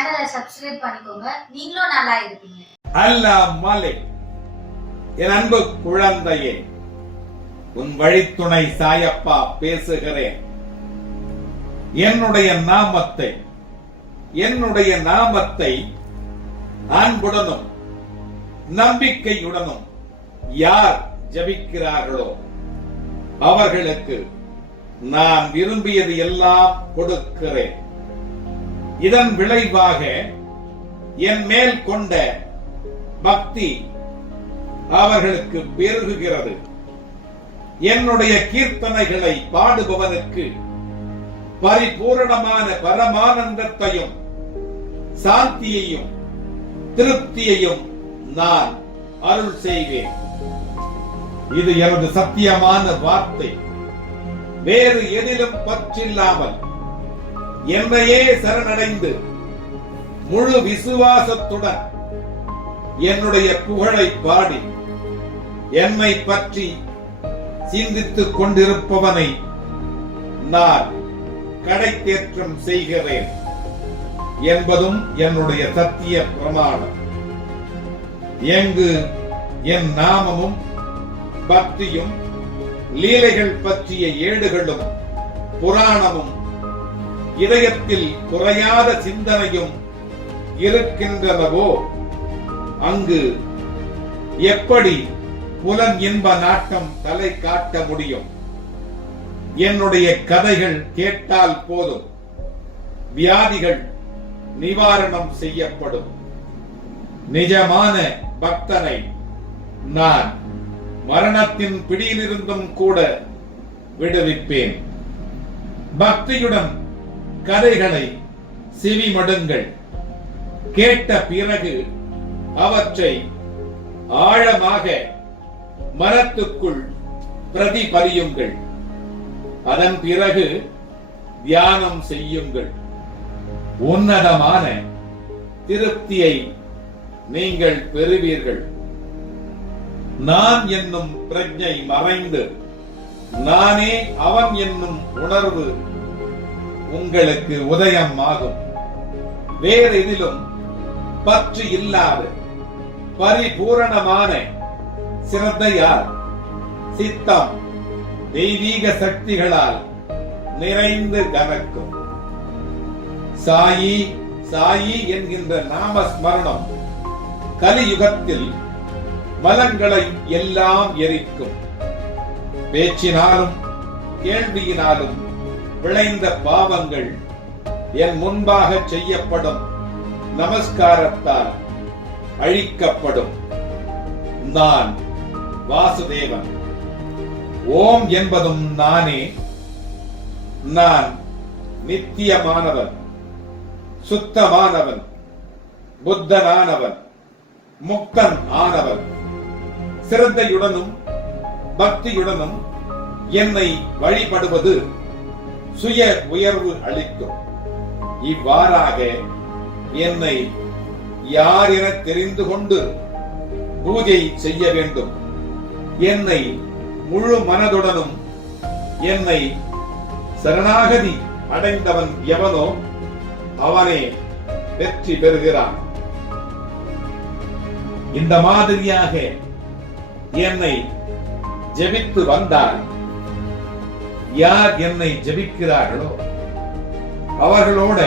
சேனலை சப்ஸ்கிரைப் பண்ணிக்கோங்க. நீங்களும் நல்லா இருப்பீங்க. அல்லாஹ் மாலிக். என் அன்பு குழந்தையே, உன் வழித்துணை சாயப்பா பேசுகிறேன். என்னுடைய நாமத்தை அன்புடனும் நம்பிக்கையுடனும் யார் ஜபிக்கிறார்களோ அவர்களுக்கு நான் விரும்பியது எல்லாம் கொடுக்கிறேன். இதன் விளைவாக என் மேல் கொண்ட பக்தி அவர்களுக்கு பெருகுகிறது. என்னுடைய கீர்த்தனைகளை பாடுபவனுக்கு பரிபூரணமான பரமானந்தத்தையும் சாந்தியையும் திருப்தியையும் நான் அருள் செய்வேன். இது எனது சத்தியமான வார்த்தை. வேறு எதிலும் பற்றில்லாமல் என்னையே சரணடைந்து முழு விசுவாசத்துடன் என்னுடைய புகழை பாடி என்னை பற்றி சிந்தித்துக் கொண்டிருப்பவனை நான் கடை தேற்றம் செய்கிறேன் என்பதும் என்னுடைய சத்திய பிரமாணம். எங்கு என் நாமமும் பக்தியும் லீலைகள் பற்றிய ஏடுகளும் புராணமும் இதயத்தில் குறையாத சிந்தனையும் இருக்கின்றனவோ அங்கு எப்படி புலன் இன்ப நாட்டம் தலை காட்ட முடியும்? என்னுடைய கதைகள் கேட்டால் போதும், வியாதிகள் நிவாரணம் செய்யப்படும். நிஜமான பக்தனை நான் மரணத்தின் பிடியிலிருந்தும் கூட விடுவிப்பேன். பக்தியுடன் கதைகளை செவிமடுங்கள். கேட்ட பிறகு அவற்றை ஆழமாக மனத்துக்குள் பிரதிபலியுங்கள். அதன் பிறகு தியானம் செய்யுங்கள். உன்னதமான திருப்தியை நீங்கள் பெறுவீர்கள். நான் என்னும் பிரஜை மறைந்து நானே அவன் என்னும் உணர்வு உங்களுக்கு உதயம் ஆகும். வேறு எதிலும் பற்று இல்லாத பரிபூரணமான சிரத்தையால் சித்தம் தெய்வீக சக்திகளால் நிறைந்து கனக்கும். சாயி சாயி என்கின்ற நாமஸ்மரணம் கலியுகத்தில் மலங்களை எல்லாம் எரிக்கும். பேச்சினாலும் கேள்வியினாலும் விளைந்த பாவங்கள் என் முன்பாக செய்யப்படும் நமஸ்காரத்தால் அழிக்கப்படும். நான் வாசுதேவன். ஓம் என்பதும் நானே. நான் நித்தியமானவன், சுத்தமானவன், புத்தனானவன், முக்தன் ஆனவன். சிரத்தையுடனும் பக்தியுடனும் என்னை வழிபடுவது சுய உயர்வு அளிக்கும். இவ்வாறாக என்னை யார் என தெரிந்து கொண்டு பூஜை செய்ய வேண்டும். என்னை முழு மனதுடனும் என்னை சரணாகதி அடைந்தவன் எவனோ அவனே வெற்றி பெறுகிறான். இந்த மாதிரியாக என்னை ஜெபித்து வந்தால் யார் என்னை ஜெபிக்கிறார்களோ அவர்களோட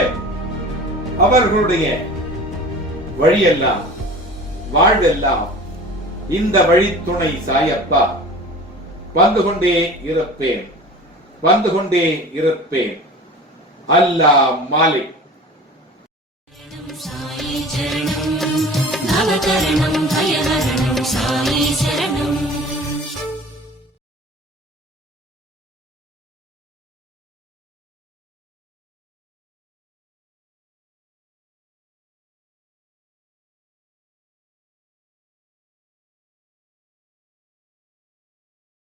அவர்களுடைய வழியெல்லாம் வாழ்வெல்லாம் இந்த வழித்துணை சாயப்பா வந்து கொண்டே இருப்பேன். அல்லாஹ் மாலிக். சாயி சரணம் நவகரணம் பயஹரணம் சாயி சரணம்.